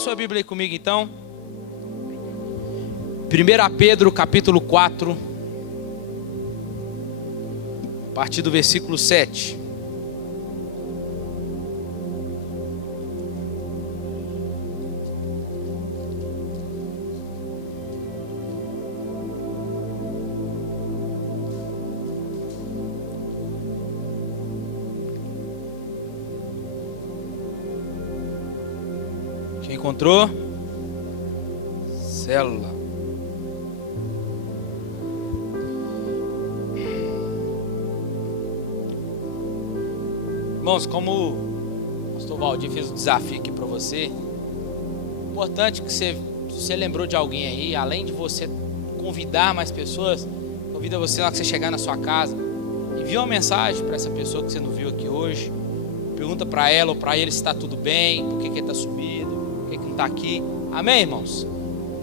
sua Bíblia aí comigo então. 1 Pedro capítulo 4, a partir do versículo 7. Quem encontrou? Célula. Irmãos, como o pastor Valdir fez o desafio aqui para você, importante que se você lembrou de alguém aí, além de você convidar mais pessoas, convida você lá que você chegar na sua casa, envia uma mensagem para essa pessoa que você não viu aqui hoje, pergunta para ela ou para ele se está tudo bem, por que ele está sumido, por que não está aqui. Amém, irmãos?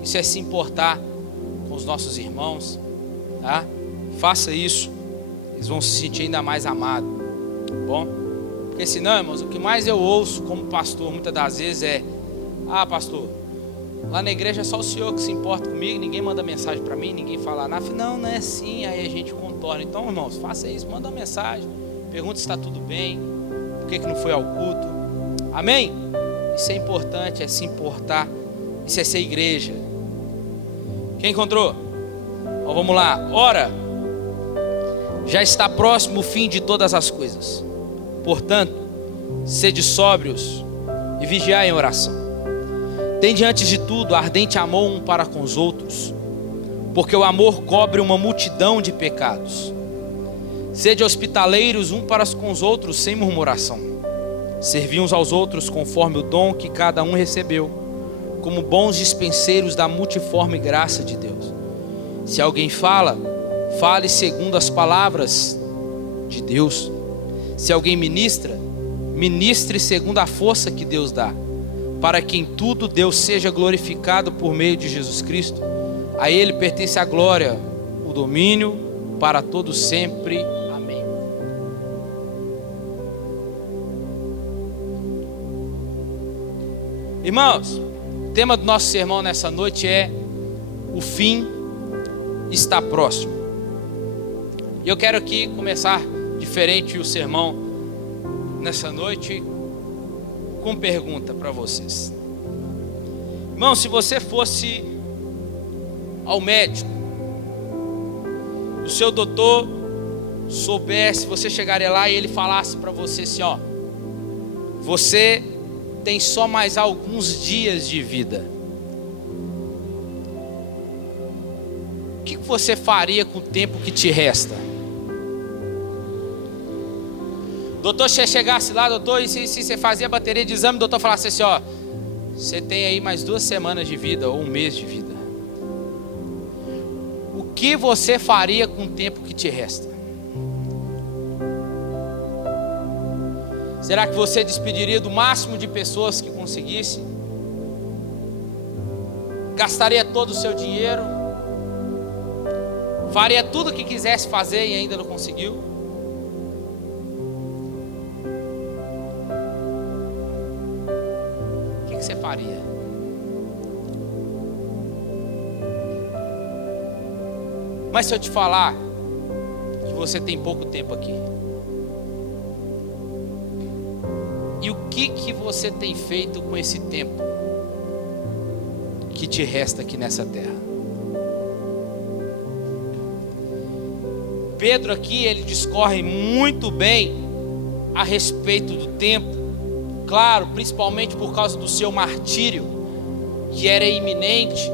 Isso é se importar com os nossos irmãos, tá? Faça isso, eles vão se sentir ainda mais amados, tá bom? Porque senão, irmãos, o que mais eu ouço como pastor muitas das vezes é: ah, pastor, lá na igreja é só o senhor que se importa comigo, ninguém manda mensagem para mim, ninguém fala nada. Não, não é assim, aí a gente contorna. Então, irmãos, faça isso, manda uma mensagem, pergunta se está tudo bem, por que não foi ao culto. Amém? Isso é importante, é se importar, isso é ser igreja. Quem encontrou? Então, vamos lá. Ora, já está próximo o fim de todas as coisas. Portanto, sede sóbrios e vigiai em oração. Tende antes de tudo ardente amor um para com os outros, porque o amor cobre uma multidão de pecados. Sede hospitaleiros um para com os outros sem murmuração. Servi uns aos outros conforme o dom que cada um recebeu, como bons dispenseiros da multiforme graça de Deus. Se alguém fala, fale segundo as palavras de Deus. Se alguém ministra, ministre segundo a força que Deus dá, para que em tudo Deus seja glorificado por meio de Jesus Cristo. A Ele pertence a glória, o domínio para todos sempre. Amém. Irmãos, o tema do nosso sermão nessa noite é: o fim está próximo. E eu quero aqui começar diferente o sermão nessa noite com pergunta para vocês. Irmão, se você fosse ao médico, o seu doutor soubesse, você chegaria lá e ele falasse para você assim: ó, você tem só mais alguns dias de vida, o que você faria com o tempo que te resta? Doutor, se chegasse lá, doutor, e se você fazia bateria de exame, o doutor falasse assim: ó, você tem aí mais 2 semanas de vida ou 1 mês de vida, o que você faria com o tempo que te resta? Será que você despediria do máximo de pessoas que conseguisse? Gastaria todo o seu dinheiro? Faria tudo o que quisesse fazer e ainda não conseguiu? O que você faria? Mas se eu te falar que você tem pouco tempo aqui, e o que você tem feito com esse tempo que te resta aqui nessa terra? Pedro aqui, ele discorre muito bem a respeito do tempo, claro, principalmente por causa do seu martírio, que era iminente,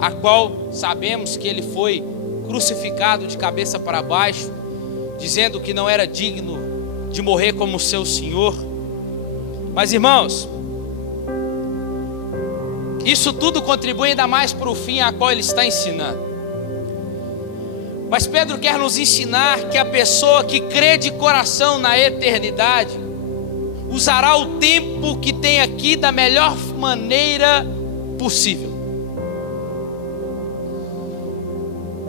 a qual sabemos que ele foi crucificado de cabeça para baixo, dizendo que não era digno de morrer como seu Senhor. Mas, irmãos, isso tudo contribui ainda mais para o fim a qual ele está ensinando. Mas Pedro quer nos ensinar que a pessoa que crê de coração na eternidade usará o tempo que tem aqui da melhor maneira possível.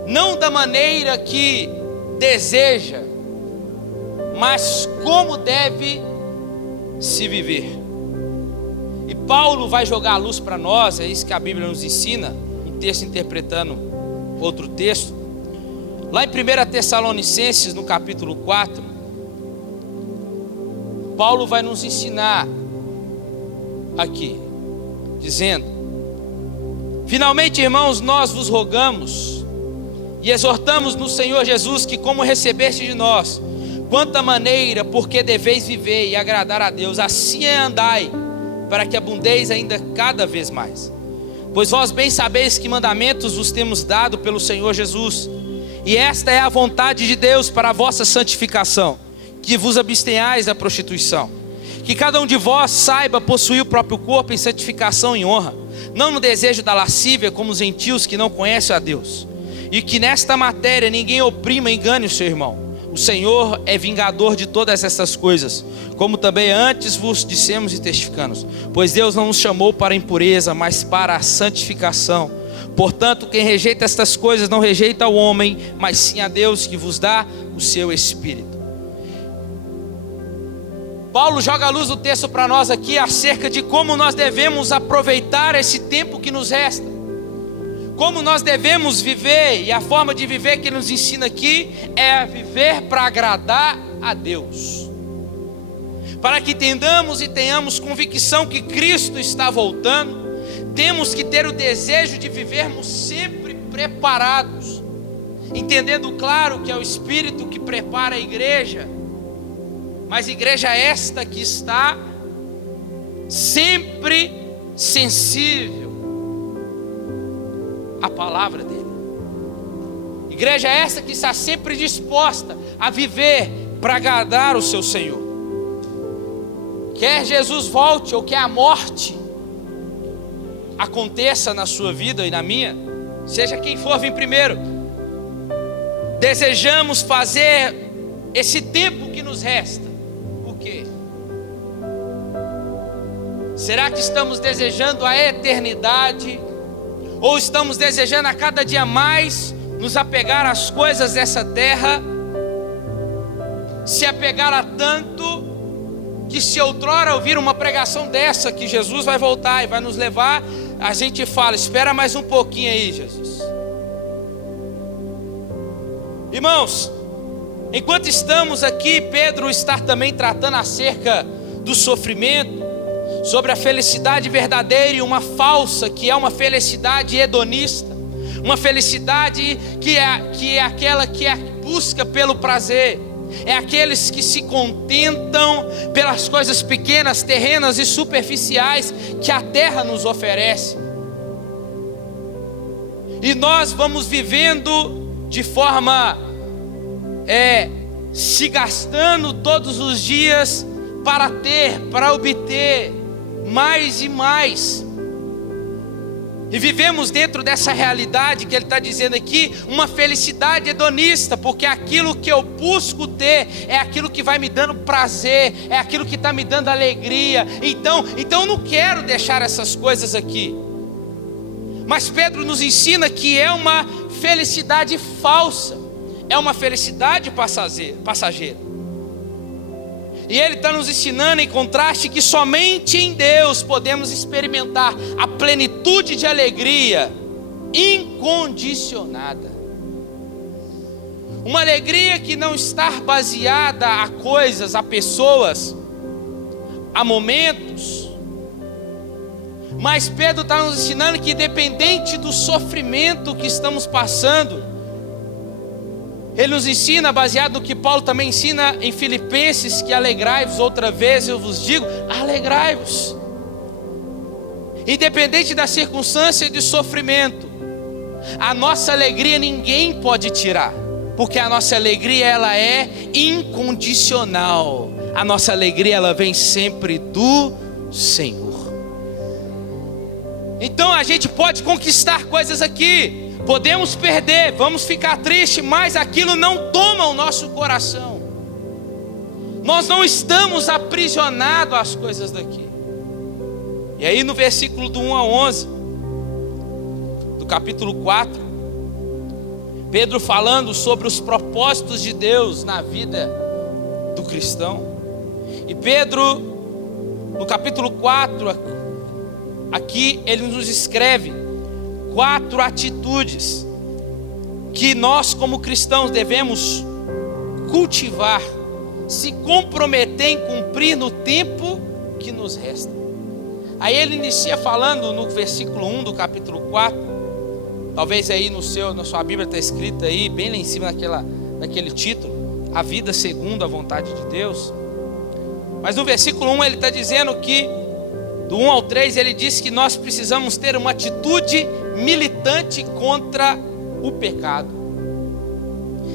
Não da maneira que deseja, mas como deve se viver. E Paulo vai jogar a luz para nós, é isso que a Bíblia nos ensina, um texto interpretando outro texto. Lá em 1 Tessalonicenses, no capítulo 4, Paulo vai nos ensinar aqui, dizendo: finalmente, irmãos, nós vos rogamos e exortamos no Senhor Jesus que, como recebeste de nós, quanta maneira, porque deveis viver e agradar a Deus, assim andai, para que abundeis ainda cada vez mais. Pois vós bem sabeis que mandamentos vos temos dado pelo Senhor Jesus, e esta é a vontade de Deus para a vossa santificação, que vos abstenhais da prostituição. Que cada um de vós saiba possuir o próprio corpo em santificação e honra, não no desejo da lascívia como os gentios que não conhecem a Deus. E que nesta matéria ninguém oprima e engane o seu irmão. O Senhor é vingador de todas essas coisas, como também antes vos dissemos e testificamos. Pois Deus não nos chamou para a impureza, mas para a santificação. Portanto, quem rejeita estas coisas não rejeita o homem, mas sim a Deus que vos dá o seu Espírito. Paulo joga a luz do texto para nós aqui acerca de como nós devemos aproveitar esse tempo que nos resta. Como nós devemos viver, e a forma de viver que ele nos ensina aqui é viver para agradar a Deus. Para que entendamos e tenhamos convicção que Cristo está voltando, temos que ter o desejo de vivermos sempre preparados, entendendo claro que é o Espírito que prepara a igreja, mas igreja esta que está sempre sensível à palavra dele. Igreja essa que está sempre disposta a viver para agradar o seu Senhor. Quer Jesus volte ou quer a morte aconteça na sua vida e na minha, seja quem for vir primeiro, desejamos fazer esse tempo que nos resta. O quê? Será que estamos desejando a eternidade? Ou estamos desejando a cada dia mais nos apegar às coisas dessa terra, se apegar a tanto que se outrora ouvir uma pregação dessa, que Jesus vai voltar e vai nos levar, a gente fala: espera mais um pouquinho aí, Jesus. Irmãos, enquanto estamos aqui, Pedro está também tratando acerca do sofrimento, sobre a felicidade verdadeira e uma falsa, que é uma felicidade hedonista, uma felicidade que é aquela que é a busca pelo prazer, é aqueles que se contentam pelas coisas pequenas, terrenas e superficiais que a terra nos oferece. E nós vamos vivendo de forma se gastando todos os dias para obter mais e mais. E vivemos dentro dessa realidade que ele está dizendo aqui, uma felicidade hedonista, porque aquilo que eu busco ter é aquilo que vai me dando prazer, é aquilo que está me dando alegria. Então eu não quero deixar essas coisas aqui. Mas Pedro nos ensina que é uma felicidade falsa, é uma felicidade passageira. E ele está nos ensinando em contraste que somente em Deus podemos experimentar a plenitude de alegria incondicionada. Uma alegria que não está baseada a coisas, a pessoas, a momentos. Mas Pedro está nos ensinando que independente do sofrimento que estamos passando, ele nos ensina, baseado no que Paulo também ensina em Filipenses, que alegrai-vos, outra vez eu vos digo, alegrai-vos. Independente da circunstância de sofrimento, a nossa alegria ninguém pode tirar, porque a nossa alegria ela é incondicional. A nossa alegria ela vem sempre do Senhor. Então a gente pode conquistar coisas aqui, podemos perder, vamos ficar tristes, mas aquilo não toma o nosso coração. Nós não estamos aprisionados às coisas daqui. E aí no versículo do 1 a 11 do capítulo 4, Pedro falando sobre os propósitos de Deus na vida do cristão. E Pedro, no capítulo 4, aqui ele nos escreve 4 atitudes que nós como cristãos devemos cultivar, se comprometer em cumprir no tempo que nos resta. Aí ele inicia falando no versículo 1 do capítulo 4, talvez aí na sua Bíblia está escrito aí, bem lá em cima naquele título, a vida segundo a vontade de Deus. Mas no versículo 1 ele está dizendo que, do 1 ao 3, ele diz que nós precisamos ter uma atitude militante contra o pecado.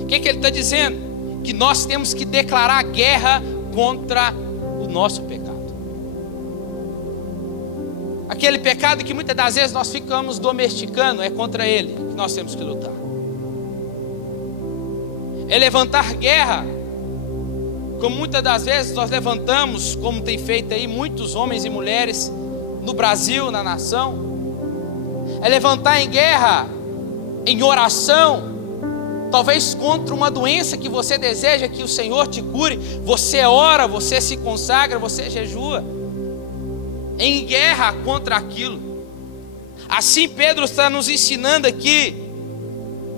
O que ele está dizendo? Que nós temos que declarar guerra contra o nosso pecado. Aquele pecado que muitas das vezes nós ficamos domesticando, é contra ele que nós temos que lutar. É levantar guerra, como muitas das vezes nós levantamos, como tem feito aí muitos homens e mulheres no Brasil, na nação. É levantar em guerra, em oração, talvez contra uma doença que você deseja que o Senhor te cure. Você ora, você se consagra, você jejua, em guerra contra aquilo. Assim Pedro está nos ensinando aqui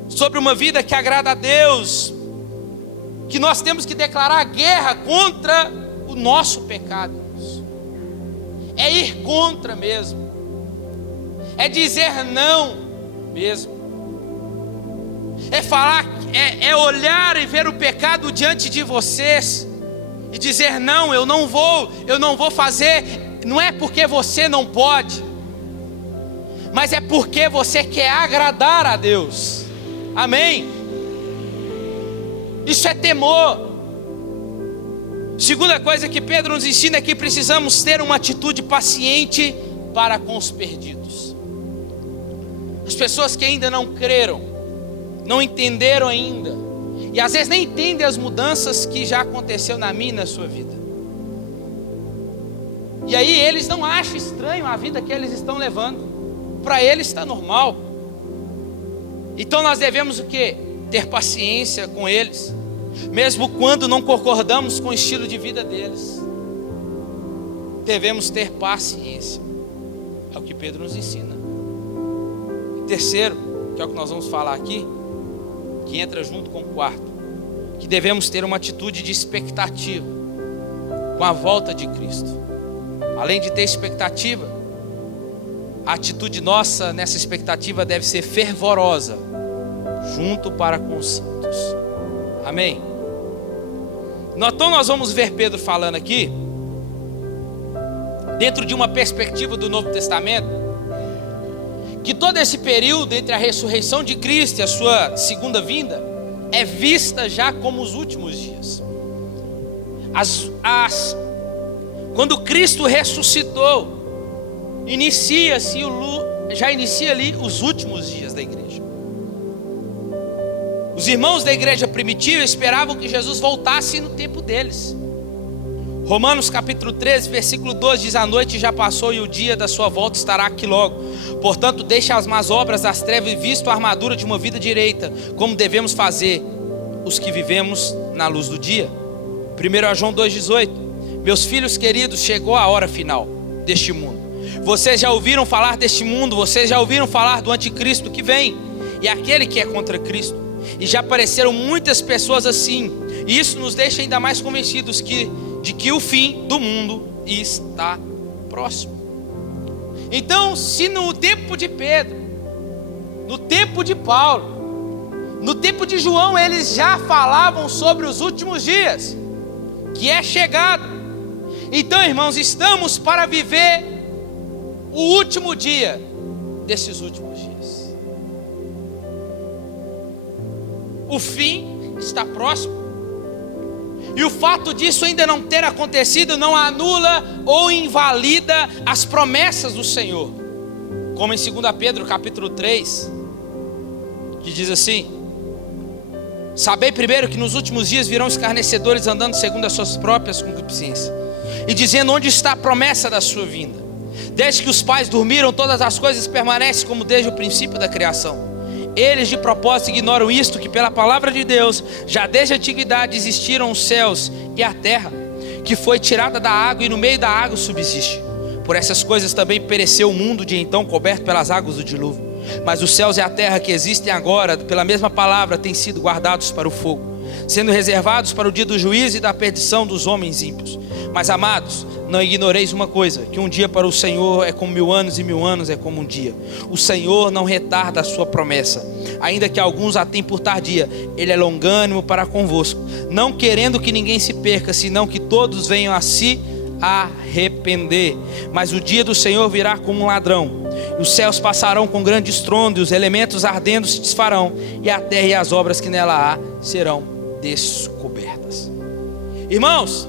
sobre uma vida que agrada a Deus, que nós temos que declarar guerra contra o nosso pecado. É ir contra mesmo, é dizer não mesmo, é falar, é olhar e ver o pecado diante de vocês e dizer não, eu não vou fazer. Não é porque você não pode, mas é porque você quer agradar a Deus. Amém? Isso é temor. Segunda coisa que Pedro nos ensina é que precisamos ter uma atitude paciente para com os perdidos. As pessoas que ainda não creram, não entenderam ainda, e às vezes nem entendem as mudanças que já aconteceu na minha e na sua vida. E aí eles não acham estranho a vida que eles estão levando. Para eles está normal. Então nós devemos o quê? Ter paciência com eles, mesmo quando não concordamos com o estilo de vida deles. Devemos ter paciência. É o que Pedro nos ensina. E terceiro, que é o que nós vamos falar aqui, que entra junto com o quarto, que devemos ter uma atitude de expectativa com a volta de Cristo. Além de ter expectativa, a atitude nossa nessa expectativa deve ser fervorosa, junto para com os santos. Amém? Então nós vamos ver Pedro falando aqui, dentro de uma perspectiva do Novo Testamento, que todo esse período entre a ressurreição de Cristo e a sua segunda vinda é vista já como os últimos dias. Quando Cristo ressuscitou, já inicia ali os últimos dias da igreja. Os irmãos da igreja primitiva esperavam que Jesus voltasse no tempo deles. Romanos capítulo 13, versículo 12 diz: a noite já passou e o dia da sua volta estará aqui logo. Portanto, deixe as más obras das trevas e visto a armadura de uma vida direita, como devemos fazer os que vivemos na luz do dia. 1 João 2,18: meus filhos queridos, chegou a hora final deste mundo. Vocês já ouviram falar deste mundo, vocês já ouviram falar do anticristo que vem, e aquele que é contra Cristo. E já apareceram muitas pessoas assim, e isso nos deixa ainda mais convencidos de que o fim do mundo está próximo. Então, se no tempo de Pedro, no tempo de Paulo, no tempo de João, eles já falavam sobre os últimos dias, que é chegado. Então, irmãos, estamos para viver o último dia desses últimos dias. O fim está próximo. E o fato disso ainda não ter acontecido não anula ou invalida as promessas do Senhor. Como em 2 Pedro capítulo 3, que diz assim: sabei primeiro que nos últimos dias virão escarnecedores andando segundo as suas próprias concupiscências, e dizendo: onde está a promessa da sua vinda? Desde que os pais dormiram, todas as coisas permanecem como desde o princípio da criação. Eles de propósito ignoram isto, que pela palavra de Deus, já desde a antiguidade existiram os céus e a terra, que foi tirada da água e no meio da água subsiste. Por essas coisas também pereceu o mundo de então, coberto pelas águas do dilúvio. Mas os céus e a terra que existem agora, pela mesma palavra, têm sido guardados para o fogo, sendo reservados para o dia do juízo e da perdição dos homens ímpios. Mas, amados, não ignoreis uma coisa, que um dia para o Senhor é como 1000 anos, e 1000 anos é como um dia. O Senhor não retarda a sua promessa, ainda que alguns a tenham por tardia. Ele é longânimo para convosco, não querendo que ninguém se perca, senão que todos venham a se arrepender. Mas o dia do Senhor virá como um ladrão, e os céus passarão com grande estrondo, e os elementos ardendo se desfarão, e a terra e as obras que nela há serão descobertas. Irmãos,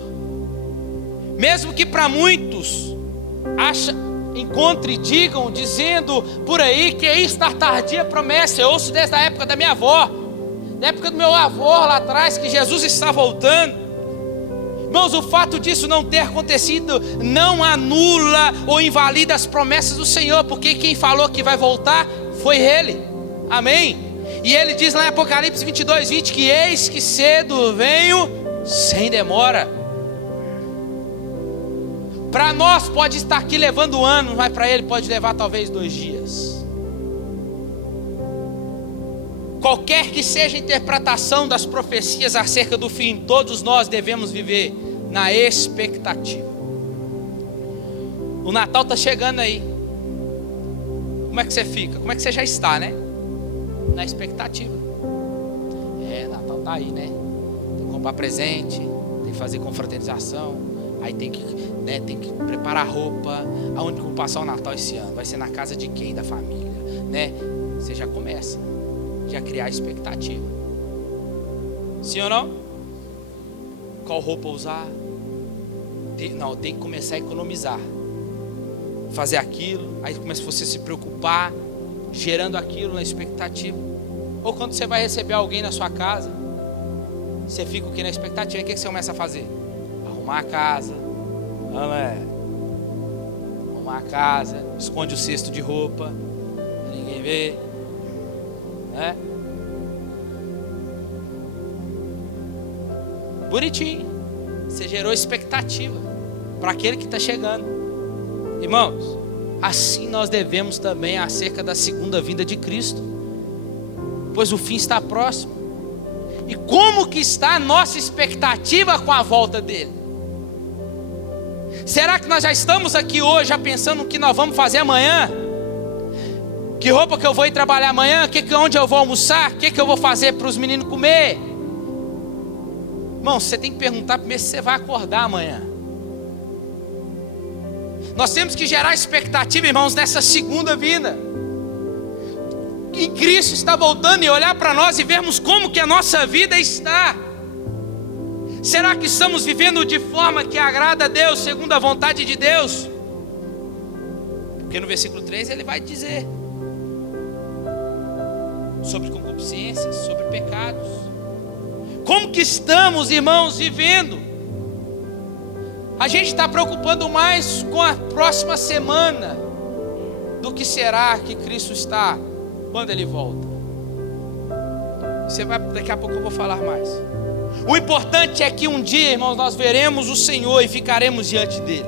mesmo que para muitos encontre e digam, dizendo por aí que isso da tardia promessa, eu ouço desde a época da minha avó, da época do meu avô lá atrás, que Jesus está voltando. Irmãos, o fato disso não ter acontecido não anula ou invalida as promessas do Senhor, porque quem falou que vai voltar foi Ele, amém? E Ele diz lá em Apocalipse 22:20 que eis que cedo venho sem demora. Para nós pode estar aqui levando anos, mas para Ele pode levar talvez 2 dias. Qualquer que seja a interpretação das profecias acerca do fim, todos nós devemos viver na expectativa. O Natal está chegando aí. Como é que você fica? Como é que você já está, né? Na expectativa. Natal está aí, né? Tem que comprar presente, tem que fazer confraternização. Aí tem que preparar roupa. Aonde que eu vou passar o Natal esse ano? Vai ser na casa de quem? Da família, né? Você já começa a criar expectativa. Sim ou não? Qual roupa usar? Tem que começar a economizar. Fazer aquilo. Aí começa você a se preocupar, gerando aquilo na expectativa. Ou quando você vai receber alguém na sua casa, você fica o que na expectativa? O que você começa a fazer? Arrumar a casa, arrumar a casa, esconde o cesto de roupa, ninguém vê, né? Bonitinho, você gerou expectativa para aquele que está chegando. Irmãos, assim nós devemos também acerca da segunda vinda de Cristo, pois o fim está próximo. E como que está a nossa expectativa com a volta dele? Será que nós já estamos aqui hoje já pensando no que nós vamos fazer amanhã? Que roupa que eu vou ir trabalhar amanhã? Onde eu vou almoçar? O que eu vou fazer para os meninos comer? Irmão, você tem que perguntar primeiro se você vai acordar amanhã. Nós temos que gerar expectativa, irmãos, nessa segunda vinda. Que Cristo está voltando e olhar para nós e vermos como que a nossa vida está. Será que estamos vivendo de forma que agrada a Deus, segundo a vontade de Deus? Porque no versículo 3 ele vai dizer sobre concupiscências, sobre pecados. Como que estamos, irmãos, vivendo? A gente está preocupando mais com a próxima semana do que será que Cristo está quando Ele volta. Daqui a pouco eu vou falar mais. O importante é que um dia, irmãos, nós veremos o Senhor e ficaremos diante dele.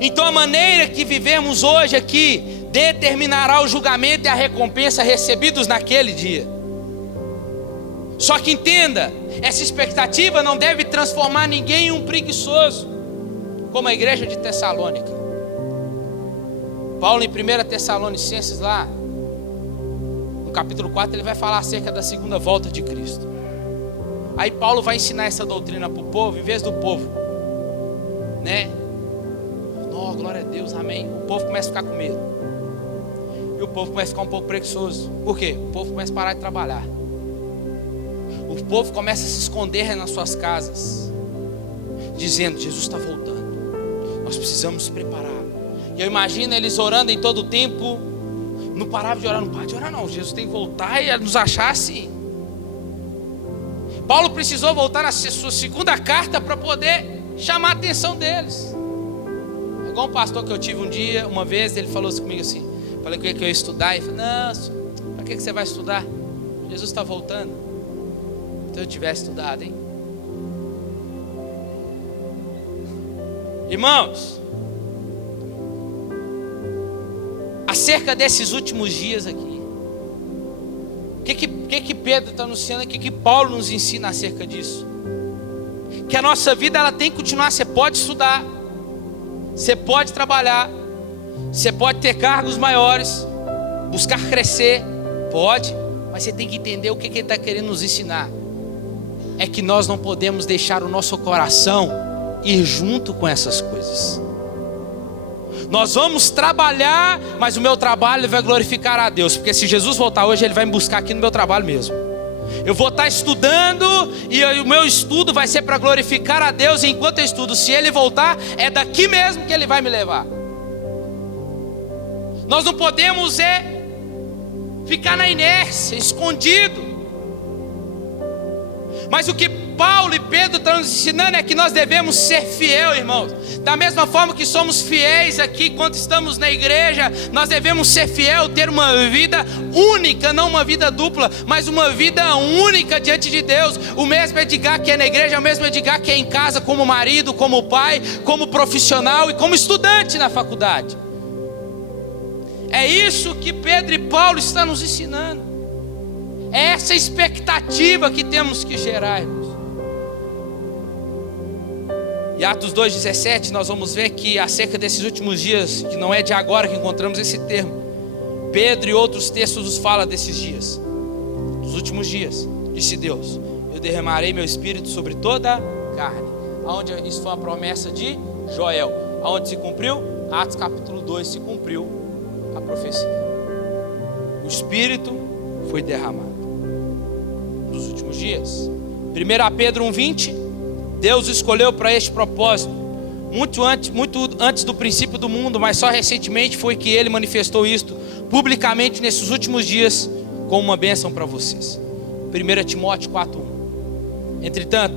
Então a maneira que vivemos hoje aqui determinará o julgamento e a recompensa recebidos naquele dia. Só que entenda, essa expectativa não deve transformar ninguém em um preguiçoso, como a igreja de Tessalônica. Paulo em 1 Tessalonicenses lá, no capítulo 4, ele vai falar acerca da segunda volta de Cristo. Aí Paulo vai ensinar essa doutrina para o povo, em vez do povo, né? Oh, glória a Deus, amém. O povo começa a ficar com medo. E o povo começa a ficar um pouco preguiçoso. Por quê? O povo começa a parar de trabalhar. O povo começa a se esconder nas suas casas, dizendo, Jesus está voltando. Nós precisamos nos preparar. E eu imagino eles orando em todo o tempo. Não paravam de orar, não paravam de orar não. Jesus tem que voltar e nos achar assim. Paulo precisou voltar na sua segunda carta para poder chamar a atenção deles. É igual um pastor que eu tive uma vez, ele falou assim comigo assim, falei que eu ia estudar, e falei, não, para que você vai estudar? Jesus está voltando. Se eu tivesse estudado, hein? Irmãos, acerca desses últimos dias aqui. O que Pedro está anunciando? O que Paulo nos ensina acerca disso? Que a nossa vida ela tem que continuar. Você pode estudar, você pode trabalhar, você pode ter cargos maiores, buscar crescer, pode, mas você tem que entender o que ele está querendo nos ensinar. É que nós não podemos deixar o nosso coração ir junto com essas coisas. Nós vamos trabalhar, mas o meu trabalho vai glorificar a Deus, porque se Jesus voltar hoje, Ele vai me buscar aqui no meu trabalho mesmo. Eu vou estar estudando e o meu estudo vai ser para glorificar a Deus. E enquanto eu estudo, se Ele voltar, é daqui mesmo que Ele vai me levar. Nós não podemos ficar na inércia, escondido. Mas o que Paulo e Pedro estão nos ensinando é que nós devemos ser fiel, irmãos. Da mesma forma que somos fiéis aqui quando estamos na igreja, nós devemos ser fiel, ter uma vida única, não uma vida dupla, mas uma vida única diante de Deus. O mesmo Edgar que é na igreja, o mesmo Edgar que é em casa, como marido, como pai, como profissional e como estudante na faculdade. É isso que Pedro e Paulo estão nos ensinando. É essa expectativa que temos que gerar, irmãos. E Atos 2,17 nós vamos ver que acerca desses últimos dias, que não é de agora que encontramos esse termo, Pedro e outros textos nos falam desses dias, dos últimos dias. Disse Deus: eu derramarei meu espírito sobre toda a carne. Aonde isso foi uma promessa de Joel. Aonde se cumpriu? Atos capítulo 2 se cumpriu a profecia. O espírito foi derramado nos últimos dias. 1 Pedro 1,20: Deus escolheu para este propósito muito antes do princípio do mundo, mas só recentemente foi que Ele manifestou isto publicamente nesses últimos dias como uma bênção para vocês. 1 Timóteo 4,1: entretanto,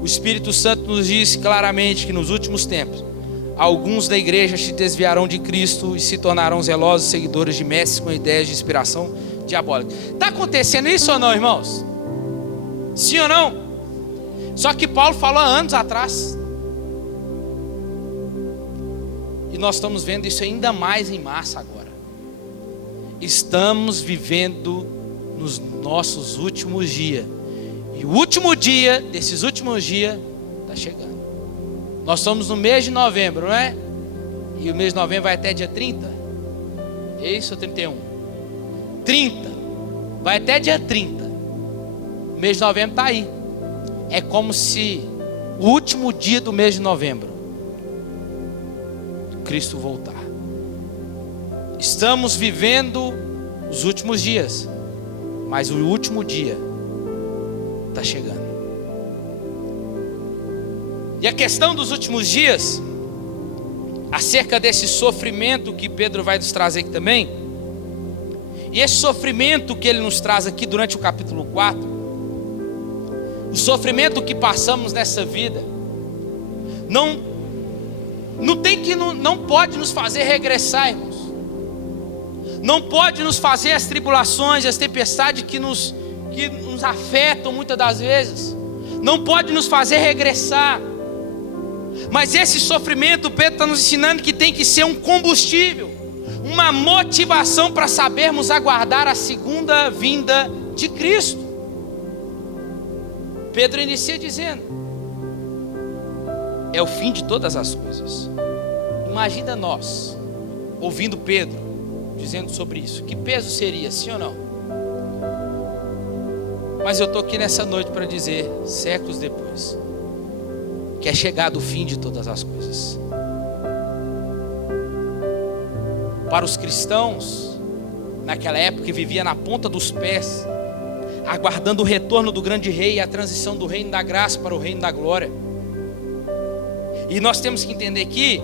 o Espírito Santo nos diz claramente que nos últimos tempos alguns da igreja se desviarão de Cristo e se tornarão zelosos seguidores de mestres com ideias de inspiração diabólica. Está acontecendo isso ou não, irmãos? Sim ou não? Só que Paulo falou há anos atrás. E nós estamos vendo isso ainda mais em massa agora. Estamos vivendo nos nossos últimos dias. E o último dia desses últimos dias está chegando. Nós estamos no mês de novembro, não é? E o mês de novembro vai até dia 30. É isso ou 31? 30. Vai até dia 30. O mês de novembro está aí. É como se o último dia do mês de novembro Cristo voltar. Estamos vivendo os últimos dias, mas o último dia está chegando. E a questão dos últimos dias, acerca desse sofrimento que Pedro vai nos trazer aqui também, e esse sofrimento que ele nos traz aqui durante o capítulo 4, o sofrimento que passamos nessa vida, não pode nos fazer regressar, irmãos. Não pode nos fazer as tribulações, as tempestades que nos afetam muitas das vezes. Não pode nos fazer regressar. Mas esse sofrimento, Pedro está nos ensinando que tem que ser um combustível, uma motivação para sabermos aguardar a segunda vinda de Cristo. Pedro inicia dizendo: é o fim de todas as coisas. Imagina nós ouvindo Pedro dizendo sobre isso. Que peso seria, sim ou não? Mas eu estou aqui nessa noite para dizer, séculos depois, que é chegado o fim de todas as coisas. Para os cristãos, naquela época, que vivia na ponta dos pés, aguardando o retorno do grande rei e a transição do reino da graça para o reino da glória. E nós temos que entender aqui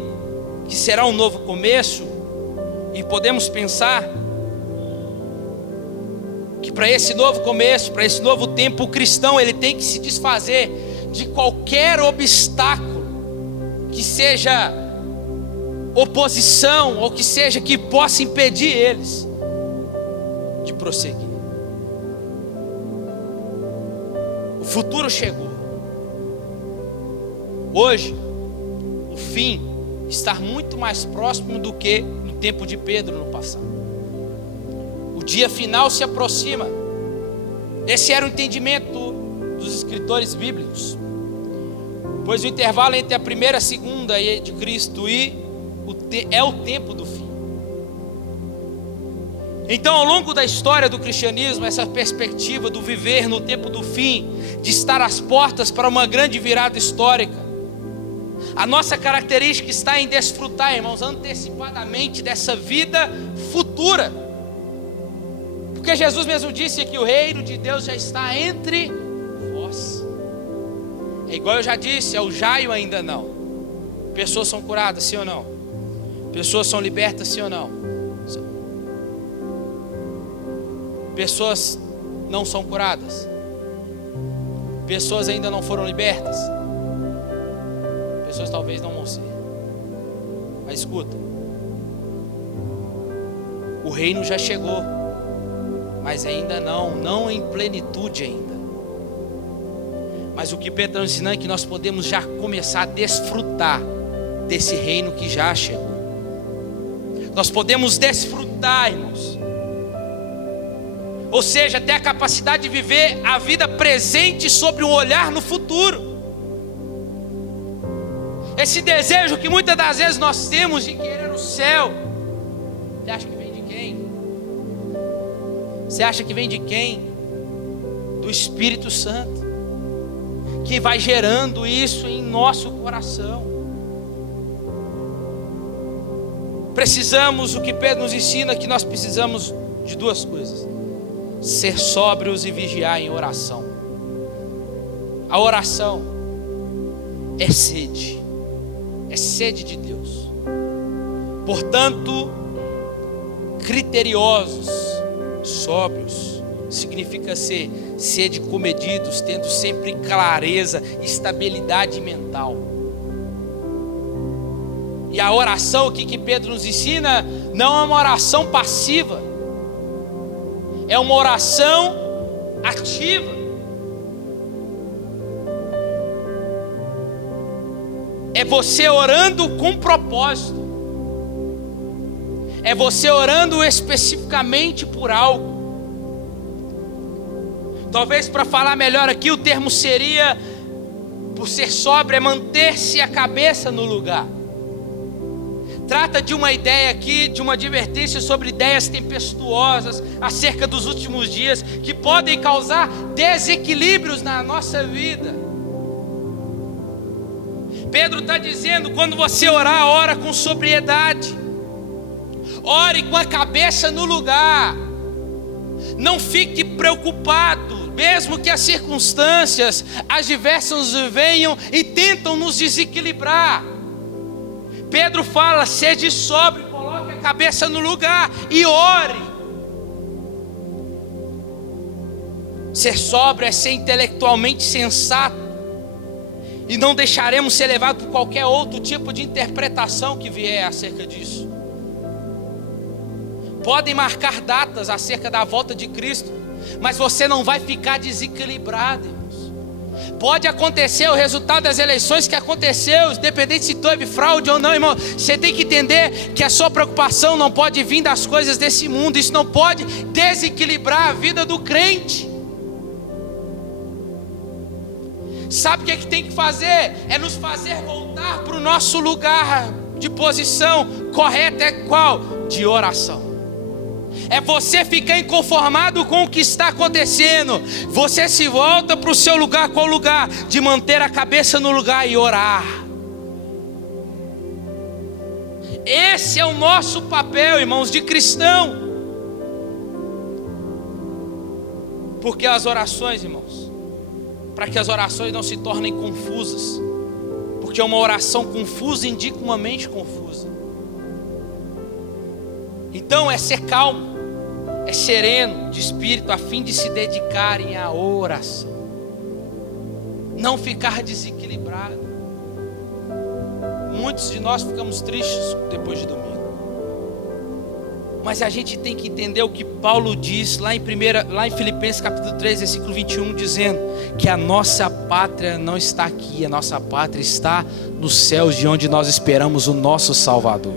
que será um novo começo, e podemos pensar que para esse novo começo, para esse novo tempo, o cristão ele tem que se desfazer de qualquer obstáculo que seja oposição, ou que seja que possa impedir eles de prosseguir. O futuro chegou. Hoje, o fim estar muito mais próximo do que no tempo de Pedro no passado. O dia final se aproxima. Esse era o entendimento dos escritores bíblicos. Pois o intervalo entre a primeira e a segunda de Cristo é o tempo do fim. Então, ao longo da história do cristianismo, essa perspectiva do viver no tempo do fim, de estar às portas para uma grande virada histórica, a nossa característica está em desfrutar, irmãos, antecipadamente dessa vida futura. Porque Jesus mesmo disse que o reino de Deus já está entre vós. É igual eu já disse, é o já e o ainda não. Pessoas são curadas, sim ou não? Pessoas são libertas, sim ou não? Pessoas não são curadas. Pessoas ainda não foram libertas. Pessoas talvez não vão ser. Mas escuta, o reino já chegou, mas ainda não em plenitude ainda. Mas o que Pedro está ensinando é que nós podemos já começar a desfrutar desse reino que já chegou. Nós podemos desfrutar, irmãos. Ou seja, ter a capacidade de viver a vida presente sobre um olhar no futuro. Esse desejo que muitas das vezes nós temos de querer o céu, você acha que vem de quem? Você acha que vem de quem? Do Espírito Santo, que vai gerando isso em nosso coração. Precisamos, o que Pedro nos ensina, que nós precisamos de duas coisas: ser sóbrios e vigiar em oração. A oração é sede de Deus. Portanto, criteriosos, sóbrios, significa ser sede comedidos, tendo sempre clareza, estabilidade mental. E a oração aqui que Pedro nos ensina não é uma oração passiva, é uma oração ativa. É você orando com propósito. É você orando especificamente por algo. Talvez, para falar melhor aqui, o termo seria, por ser sóbrio, é manter-se a cabeça no lugar. Trata de uma ideia aqui, de uma advertência sobre ideias tempestuosas acerca dos últimos dias, que podem causar desequilíbrios na nossa vida. Pedro está dizendo, quando você orar, ora com sobriedade. Ore com a cabeça no lugar. Não fique preocupado, mesmo que as circunstâncias adversas venham e tentam nos desequilibrar. Pedro fala, seja sóbrio, coloque a cabeça no lugar e ore. Ser sóbrio é ser intelectualmente sensato. E não deixaremos ser levados por qualquer outro tipo de interpretação que vier acerca disso. Podem marcar datas acerca da volta de Cristo, mas você não vai ficar desequilibrado, irmãos. Pode acontecer o resultado das eleições que aconteceu, independente se teve fraude ou não, irmão. Você tem que entender que a sua preocupação não pode vir das coisas desse mundo. Isso não pode desequilibrar a vida do crente. Sabe o que tem que fazer? É nos fazer voltar para o nosso lugar de posição correta. É qual? De oração. É você ficar inconformado com o que está acontecendo. Você se volta para o seu lugar. Qual lugar? De manter a cabeça no lugar e orar. Esse é o nosso papel, irmãos, de cristão. Porque as orações, irmãos, para que as orações não se tornem confusas, porque uma oração confusa indica uma mente confusa. Então é ser calmo, é sereno de espírito, a fim de se dedicarem à oração, não ficar desequilibrado. Muitos de nós ficamos tristes depois de domingo. Mas a gente tem que entender o que Paulo diz lá em Filipenses capítulo 3, versículo 21, dizendo que a nossa pátria não está aqui, a nossa pátria está nos céus, de onde nós esperamos o nosso Salvador.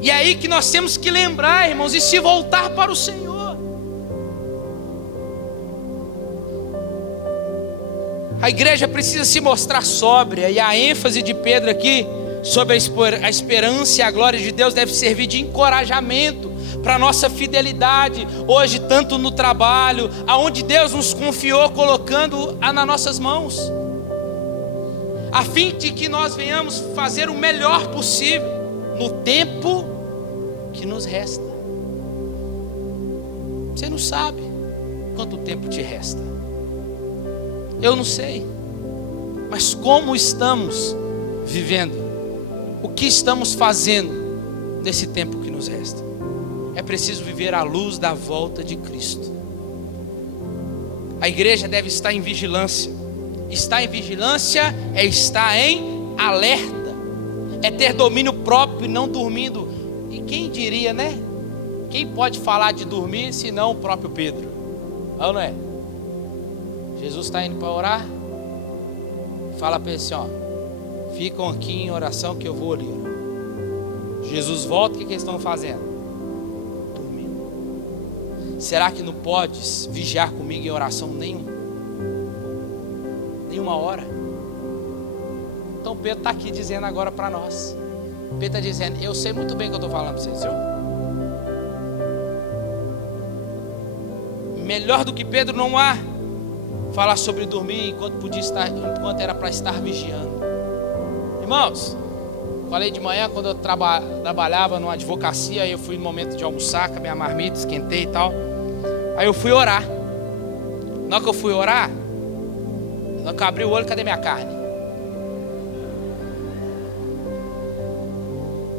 E é aí que nós temos que lembrar, irmãos, e se voltar para o Senhor. A igreja precisa se mostrar sóbria, e a ênfase de Pedro aqui sobre a esperança e a glória de Deus deve servir de encorajamento para a nossa fidelidade hoje, tanto no trabalho, aonde Deus nos confiou, colocando nas nossas mãos, a fim de que nós venhamos fazer o melhor possível no tempo que nos resta. Você não sabe quanto tempo te resta. Eu não sei. Mas como estamos vivendo? O que estamos fazendo nesse tempo que nos resta? É preciso viver à luz da volta de Cristo. A igreja deve estar em vigilância. Estar em vigilância é estar em alerta. É ter domínio próprio e não dormindo. E quem diria, né? Quem pode falar de dormir se não o próprio Pedro? Ou não é? Jesus está indo para orar. Fala para ele assim, ó: ficam aqui em oração que eu vou ali. Jesus volta, o que eles estão fazendo? Dormindo. Será que não podes vigiar comigo em oração nenhuma hora? Então Pedro está aqui dizendo agora para nós. Pedro está dizendo: eu sei muito bem o que eu estou falando para vocês, viu? Melhor do que Pedro não há falar sobre dormir enquanto era para estar vigiando. Irmãos, falei de manhã quando eu trabalhava numa advocacia, aí eu fui no momento de almoçar com a minha marmita, esquentei e tal. Aí eu fui orar. Na hora que eu fui orar, na hora que eu abri o olho, cadê minha carne?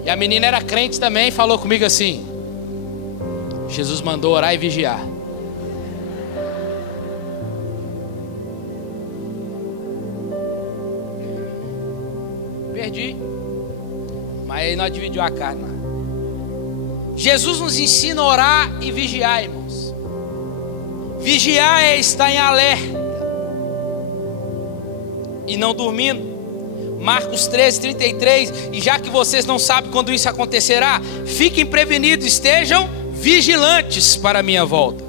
E a menina era crente também, falou comigo assim: Jesus mandou orar e vigiar. Perdi. Mas aí nós dividimos a carne. Jesus nos ensina a orar e vigiar, irmãos. Vigiar é estar em alerta e não dormindo. Marcos 13:33. E já que vocês não sabem quando isso acontecerá, fiquem prevenidos, estejam vigilantes para a minha volta.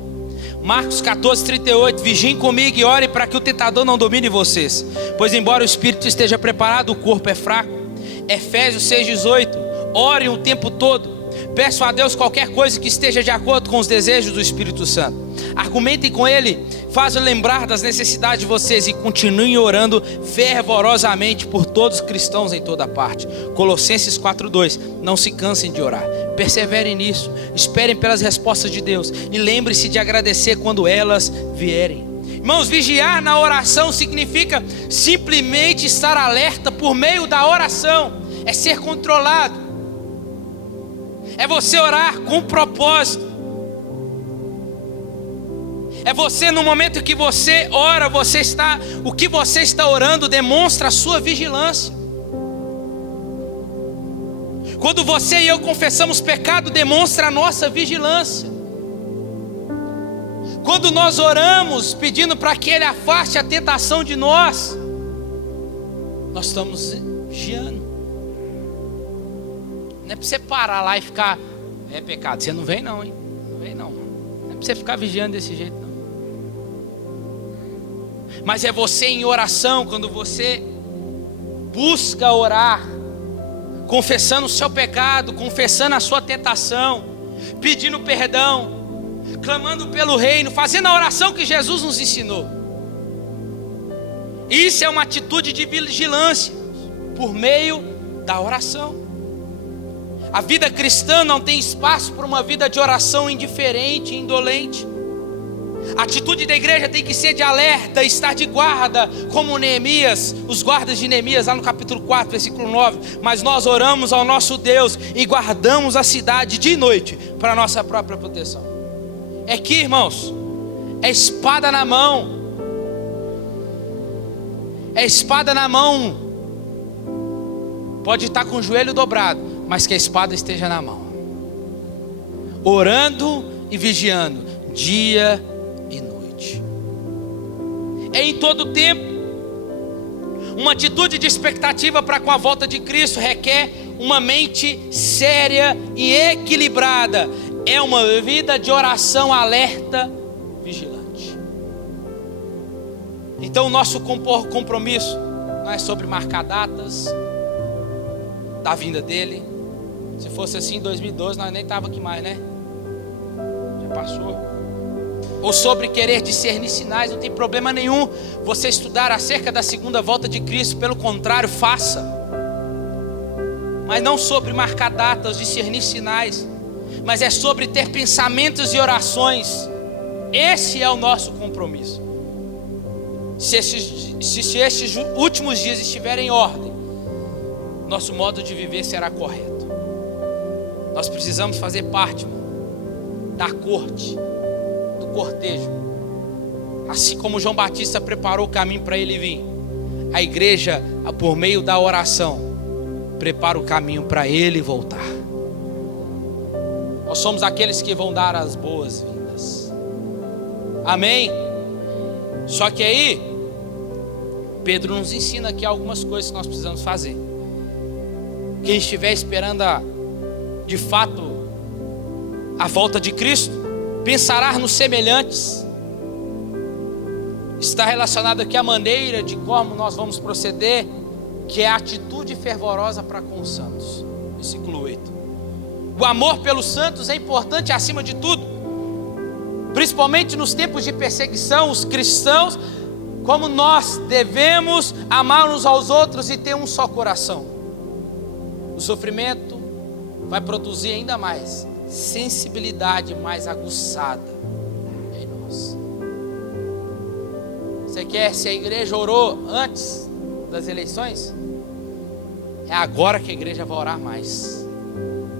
Marcos 14:38. Vigiem comigo e orem para que o tentador não domine vocês, pois embora o espírito esteja preparado, o corpo é fraco. Efésios 6:18. Orem o tempo todo. Peçam a Deus qualquer coisa que esteja de acordo com os desejos do Espírito Santo. Argumentem com Ele, façam lembrar das necessidades de vocês e continuem orando fervorosamente por todos os cristãos em toda parte. Colossenses 4:2. Não se cansem de orar, perseverem nisso, esperem pelas respostas de Deus e lembre-se de agradecer quando elas vierem. Irmãos, vigiar na oração significa simplesmente estar alerta por meio da oração. É ser controlado. É você orar com propósito. É você, no momento que você ora, o que você está orando demonstra a sua vigilância. Quando você e eu confessamos pecado, demonstra a nossa vigilância. Quando nós oramos pedindo para que Ele afaste a tentação de nós estamos vigiando. Não é para você parar lá e ficar: é pecado, você não vem não, hein? Não vem não. Não é para você ficar vigiando desse jeito não. Mas é você em oração, quando você busca orar, confessando o seu pecado, confessando a sua tentação, pedindo perdão, clamando pelo reino, fazendo a oração que Jesus nos ensinou. Isso é uma atitude de vigilância por meio da oração. A vida cristã não tem espaço para uma vida de oração indiferente, indolente. A atitude da igreja tem que ser de alerta, estar de guarda, como Neemias, os guardas de Neemias, lá no capítulo 4, versículo 9. Mas nós oramos ao nosso Deus e guardamos a cidade de noite para a nossa própria proteção. É aqui, irmãos, é espada na mão. É espada na mão. Pode estar com o joelho dobrado, mas que a espada esteja na mão. orando e vigiando, dia e noite. É em todo tempo. Uma atitude de expectativa para com a volta de Cristo requer uma mente séria e equilibrada. É uma vida de oração alerta, vigilante. Então o nosso compromisso não é sobre marcar datas da vinda dele. Se fosse assim em 2012, nós nem estávamos aqui mais, né? Já passou. Ou sobre querer discernir sinais. Não tem problema nenhum você estudar acerca da segunda volta de Cristo. Pelo contrário, faça. Mas não sobre marcar datas, discernir sinais, mas é sobre ter pensamentos e orações. Esse é o nosso compromisso. Se esses últimos dias estiverem em ordem, nosso modo de viver será correto. Nós precisamos fazer parte, da corte, do cortejo. Assim como João Batista preparou o caminho para ele vir, a igreja, por meio da oração, prepara o caminho para ele voltar. Nós somos aqueles que vão dar as boas-vindas. Amém? Só que aí, Pedro nos ensina aqui algumas coisas que nós precisamos fazer. Quem estiver esperando de fato a volta de Cristo, pensará nos semelhantes. Está relacionado aqui à maneira de como nós vamos proceder, que é a atitude fervorosa para com os santos. Versículo 8. O amor pelos santos é importante acima de tudo, principalmente nos tempos de perseguição. Os cristãos, como nós, devemos amar uns aos outros e ter um só coração. O sofrimento vai produzir ainda mais sensibilidade mais aguçada em nós. Você quer, se a igreja orou antes das eleições, é agora que a igreja vai orar mais.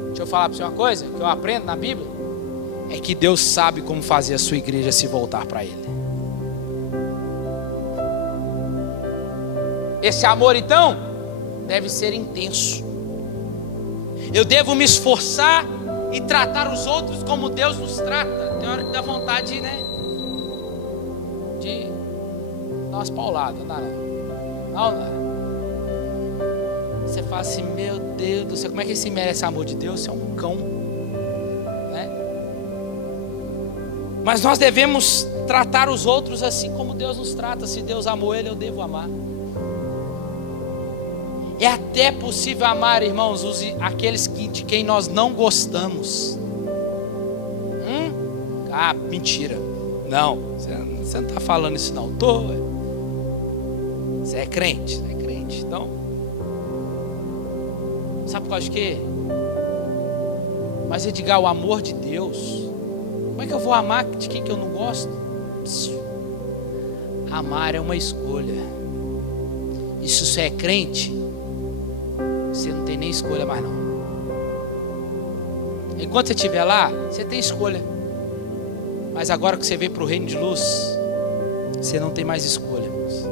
Deixa eu falar para você uma coisa que eu aprendo na Bíblia, é que Deus sabe como fazer a sua igreja se voltar para Ele. Esse amor então deve ser intenso. Eu devo me esforçar e tratar os outros como Deus nos trata. Tem hora que dá vontade, né, de dar umas pauladas, não dá não. Você fala assim, meu Deus do céu, como é que esse merece amor de Deus? Você é um cão, né? Mas nós devemos tratar os outros assim como Deus nos trata. Se Deus amou ele, eu devo amar. É até possível amar, irmãos, aqueles de quem nós não gostamos. Mentira. Não, você não está falando isso não. Você é crente, então, sabe por causa de quê? Mas Edgar, o amor de Deus, como é que eu vou amar de quem que eu não gosto? Amar é uma escolha. E se você é crente, você não tem nem escolha mais não. Enquanto você estiver lá, você tem escolha. Mas agora que você veio para o reino de luz, você não tem mais escolha, irmãos.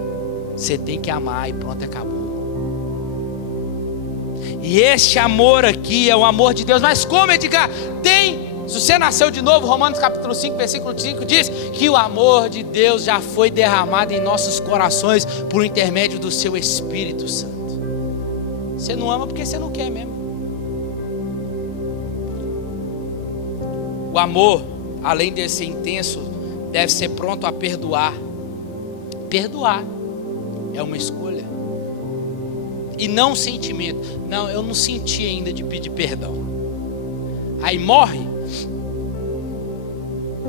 Você tem que amar e pronto, acabou. E este amor aqui é o amor de Deus. Mas como, Edgar? Se você nasceu de novo, Romanos capítulo 5, versículo 5 diz que o amor de Deus já foi derramado em nossos corações por intermédio do seu Espírito Santo. Você não ama porque você não quer mesmo. O amor, além de ser intenso, deve ser pronto a perdoar. Perdoar é uma escolha e não um sentimento. Não, eu não senti ainda de pedir perdão. Aí morre.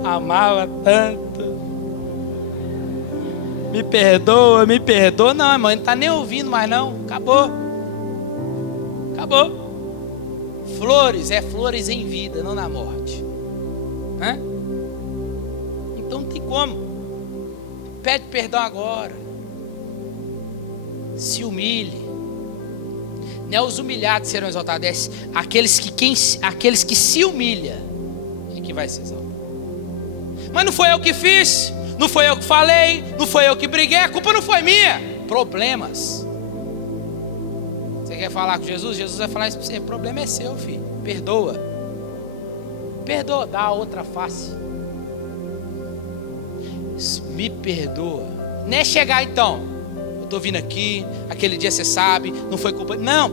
Amava tanto. Me perdoa. Não, irmão, não está nem ouvindo mais não. Acabou. Flores, flores em vida, não na morte. Então não tem como. Pede perdão agora. Se humilhe. Não é os humilhados serão exaltados, é aqueles que se humilham é que vai ser exaltado. Mas não foi eu que fiz, não foi eu que falei, não foi eu que briguei, a culpa não foi minha. Problemas. Você quer falar com Jesus? Jesus vai falar isso para você. O problema é seu, filho. Perdoa. Perdoa, dá a outra face. Me perdoa. Nem é chegar então, eu estou vindo aqui, aquele dia você sabe, não foi culpa. Não.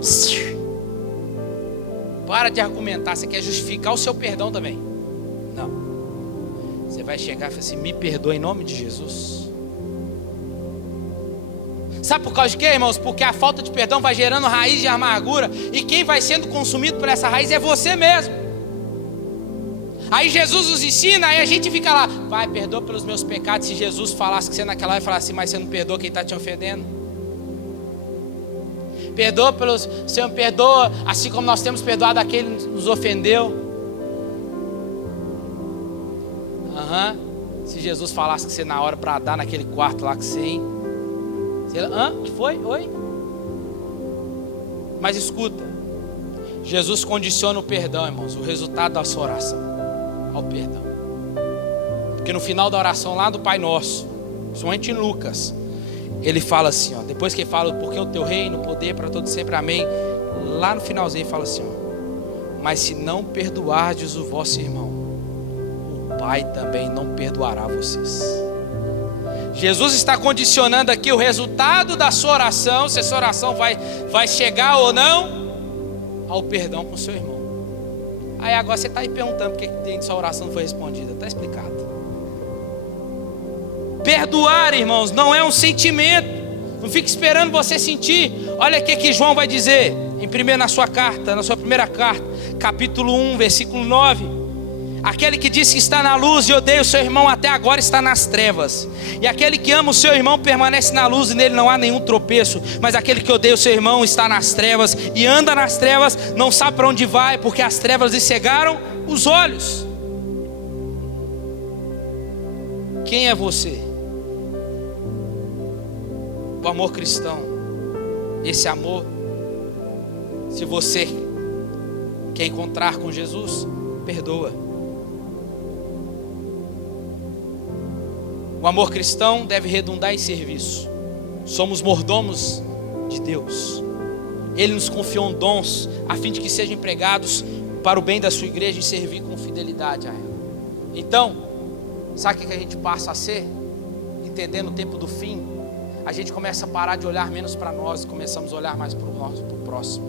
Para de argumentar, você quer justificar o seu perdão também. Não. Você vai chegar e falar assim, me perdoa em nome de Jesus. Sabe por causa de quê, irmãos? Porque a falta de perdão vai gerando raiz de amargura, e quem vai sendo consumido por essa raiz é você mesmo. Aí Jesus nos ensina, aí a gente fica lá, Pai, perdoa pelos meus pecados. Se Jesus falasse que você naquela hora falasse assim, mas você não perdoa quem está te ofendendo? Perdoa pelos, Senhor, perdoa, assim como nós temos perdoado aquele que nos ofendeu. Se Jesus falasse que você na hora para dar naquele quarto lá que você, hein? O que foi? Oi? Mas escuta, Jesus condiciona o perdão, irmãos, o resultado da sua oração ao perdão. Porque no final da oração lá do Pai Nosso, principalmente em Lucas, ele fala assim, ó, depois que ele fala, porque o teu reino, o poder para todos sempre, amém. Lá no finalzinho ele fala assim, ó, mas se não perdoardes o vosso irmão, o Pai também não perdoará vocês. Jesus está condicionando aqui o resultado da sua oração, se essa oração vai chegar ou não, ao perdão com o seu irmão. Aí agora você está aí perguntando por que sua oração não foi respondida. Está explicado. Perdoar, irmãos, não é um sentimento. Não fique esperando você sentir. Olha o que João vai dizer na sua primeira carta, capítulo 1, versículo 9. Aquele que diz que está na luz e odeia o seu irmão até agora está nas trevas. E aquele que ama o seu irmão permanece na luz e nele não há nenhum tropeço. Mas aquele que odeia o seu irmão está nas trevas e anda nas trevas, não sabe para onde vai, porque as trevas lhe cegaram os olhos. Quem é você? O amor cristão. Esse amor, se você quer encontrar com Jesus, perdoa. O amor cristão deve redundar em serviço. Somos mordomos de Deus. Ele nos confiou dons a fim de que sejam empregados para o bem da sua igreja e servir com fidelidade a ela. Então, sabe o que a gente passa a ser? Entendendo o tempo do fim, a gente começa a parar de olhar menos para nós e começamos a olhar mais para o próximo.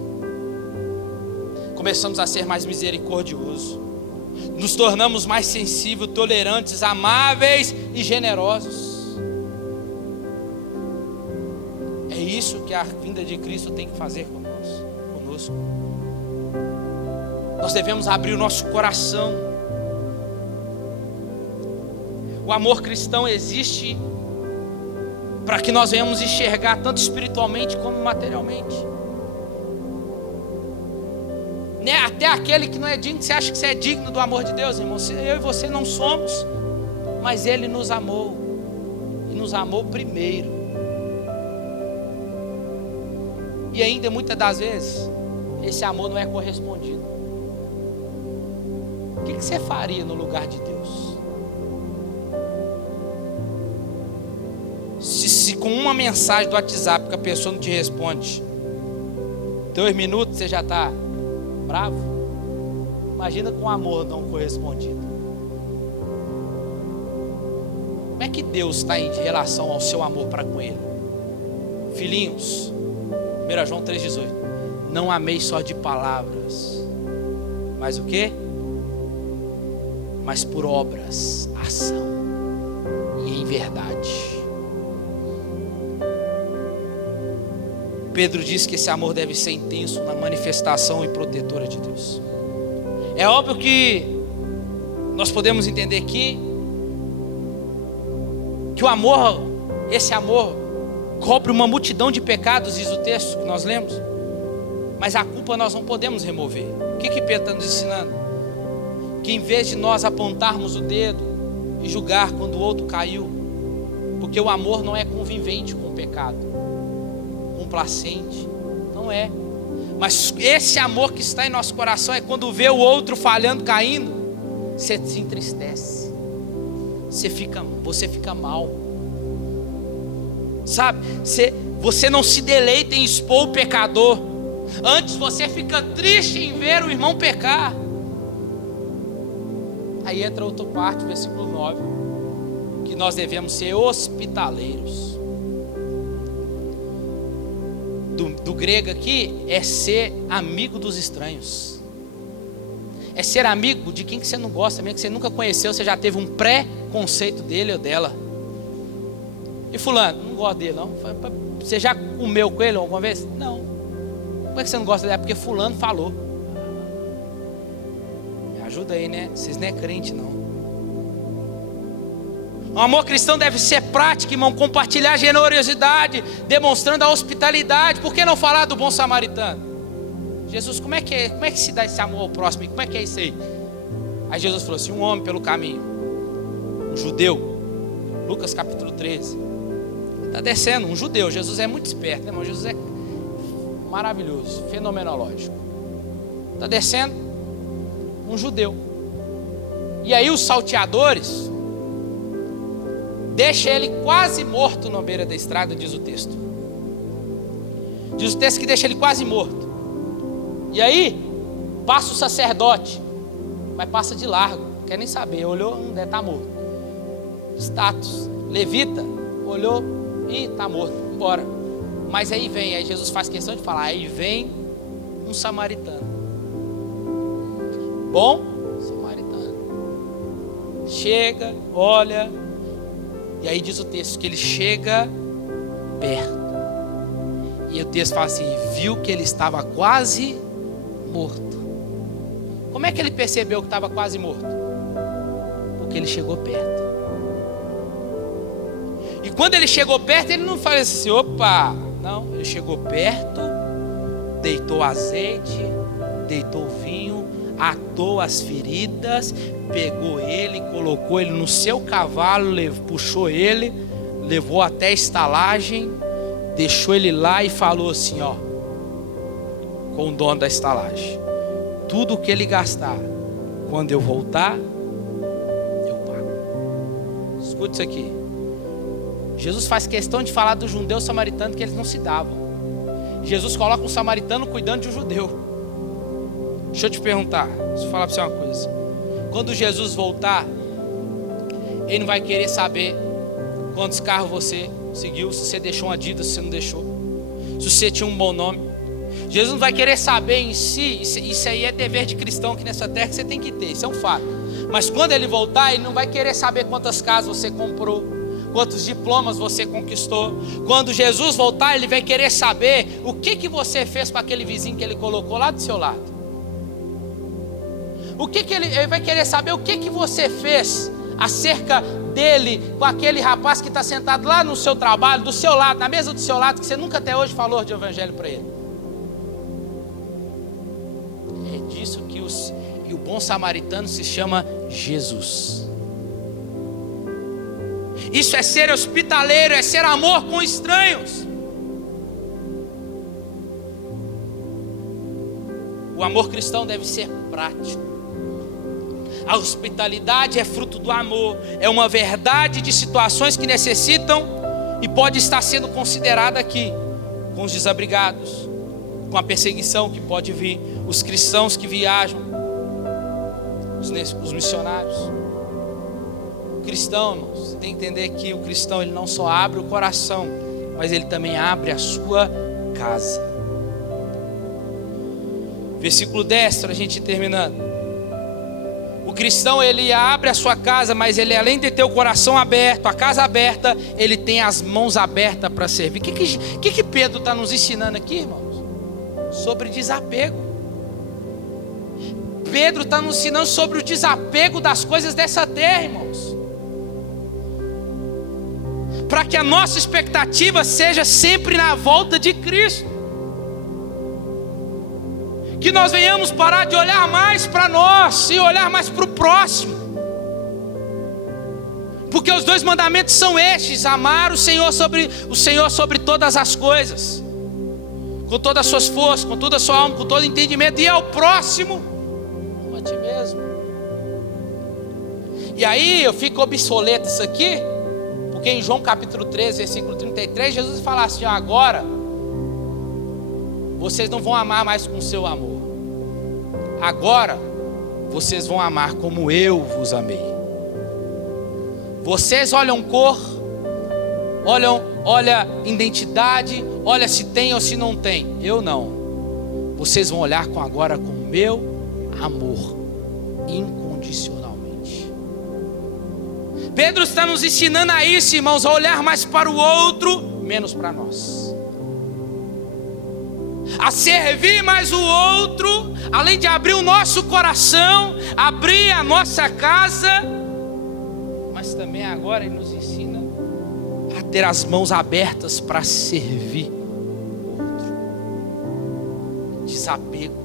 Começamos a ser mais misericordiosos. Nos tornamos mais sensíveis, tolerantes, amáveis e generosos. É isso que a vinda de Cristo tem que fazer conosco. Nós devemos abrir o nosso coração. O amor cristão existe para que nós venhamos enxergar tanto espiritualmente como materialmente. Até aquele que não é digno, você acha que você é digno do amor de Deus, irmão? Eu e você não somos, mas Ele nos amou, e nos amou primeiro. E ainda muitas das vezes, esse amor não é correspondido. O que você faria no lugar de Deus? Se com uma mensagem do WhatsApp que a pessoa não te responde, 2 minutos você já está bravo? Imagina com amor não correspondido. Como é que Deus está em relação ao seu amor para com Ele? Filhinhos, 1 João 3,18. Não ameis só de palavras, mas o quê? Mas por obras, ação e em verdade. Pedro diz que esse amor deve ser intenso na manifestação e protetora de Deus. É óbvio que nós podemos entender aqui que o amor, esse amor cobre uma multidão de pecados, diz o texto que nós lemos, mas a culpa nós não podemos remover. O que Pedro está nos ensinando? Que em vez de nós apontarmos o dedo e julgar quando o outro caiu, porque o amor não é convivente com o pecado, complacente, não é. Mas esse amor que está em nosso coração é quando vê o outro falhando, caindo, você se entristece, você fica mal, sabe? Você não se deleita em expor o pecador, antes você fica triste em ver o irmão pecar. Aí entra outra parte, versículo 9, que nós devemos ser hospitaleiros. Do grego aqui é ser amigo dos estranhos. É ser amigo de quem que você não gosta, mesmo que você nunca conheceu, você já teve um pré-conceito dele ou dela. E fulano, não gosto dele não. Você já comeu com ele alguma vez? Não. Por que você não gosta dele? É porque fulano falou. Me ajuda aí, né? Vocês não é crente não. O amor cristão deve ser prático, irmão. Compartilhar a generosidade, demonstrando a hospitalidade. Por que não falar do bom samaritano? Jesus, como é que se dá esse amor ao próximo? Como é que é isso aí? Aí Jesus falou assim: um homem pelo caminho, um judeu, Lucas capítulo 13, está descendo, um judeu. Jesus é muito esperto, né, irmão? Jesus é maravilhoso, fenomenológico. Está descendo um judeu. E aí os salteadores deixam ele quase morto na beira da estrada, diz o texto. Diz o texto que deixa ele quase morto. E aí passa o sacerdote, mas passa de largo, não quer nem saber. Olhou, deve estar morto. Status, levita, olhou e está morto, embora. Mas aí Jesus faz questão de falar, aí vem um samaritano. Bom samaritano. Chega, olha, e aí diz o texto que ele chega perto. E o texto fala assim, viu que ele estava quase morto. Como é que ele percebeu que estava quase morto? Porque ele chegou perto. E quando ele chegou perto, ele não fala assim, opa, não, ele chegou perto, deitou azeite, deitou vinho, atou as feridas, pegou ele, colocou ele no seu cavalo, puxou ele, levou até a estalagem, deixou ele lá e falou assim, ó, com o dono da estalagem: tudo que ele gastar, quando eu voltar, eu pago. Escute isso aqui. Jesus faz questão de falar do judeu samaritano, que eles não se davam. Jesus coloca um samaritano cuidando de um judeu. Deixa eu te perguntar, deixa eu falar para você uma coisa. Quando Jesus voltar, ele não vai querer saber quantos carros você seguiu, se você deixou uma dívida, se você não deixou, se você tinha um bom nome. Jesus não vai querer saber em si, isso aí é dever de cristão aqui nessa terra que você tem que ter, isso é um fato. Mas quando ele voltar, ele não vai querer saber quantas casas você comprou, quantos diplomas você conquistou. Quando Jesus voltar, ele vai querer saber o que você fez com aquele vizinho que ele colocou lá do seu lado. Ele vai querer saber o que você fez acerca dele com aquele rapaz que está sentado lá no seu trabalho, do seu lado, na mesa do seu lado, que você nunca até hoje falou de evangelho para ele. É disso que o bom samaritano se chama Jesus. Isso é ser hospitaleiro, é ser amor com estranhos. O amor cristão deve ser prático. A hospitalidade é fruto do amor, é uma verdade de situações que necessitam e pode estar sendo considerada aqui, com os desabrigados, com a perseguição que pode vir, os cristãos que viajam, os missionários. O cristão, irmãos, você tem que entender que o cristão, ele não só abre o coração, mas ele também abre a sua casa. Versículo 10, para a gente ir terminando. O cristão, ele abre a sua casa, mas ele, além de ter o coração aberto, a casa aberta, ele tem as mãos abertas para servir. O que Pedro está nos ensinando aqui, irmãos? Sobre desapego. Pedro está nos ensinando sobre o desapego das coisas dessa terra, irmãos. Para que a nossa expectativa seja sempre na volta de Cristo. Que nós venhamos parar de olhar mais para nós e olhar mais para o próximo. Porque os dois mandamentos são estes: amar o Senhor sobre todas as coisas, com todas as suas forças, com toda a sua alma, com todo o entendimento, e ao próximo como a ti mesmo. E aí eu fico obsoleto isso aqui, porque em João capítulo 13, versículo 33, Jesus fala assim: agora vocês não vão amar mais com o seu amor. Agora vocês vão amar como eu vos amei. Vocês olham cor, olha identidade, olha se tem ou se não tem. Eu não. Vocês vão olhar agora com o meu amor, incondicionalmente. Pedro está nos ensinando a isso, irmãos, a olhar mais para o outro, menos para nós. A servir mais o outro, além de abrir o nosso coração, abrir a nossa casa, mas também agora Ele nos ensina a ter as mãos abertas para servir o outro. Desapego.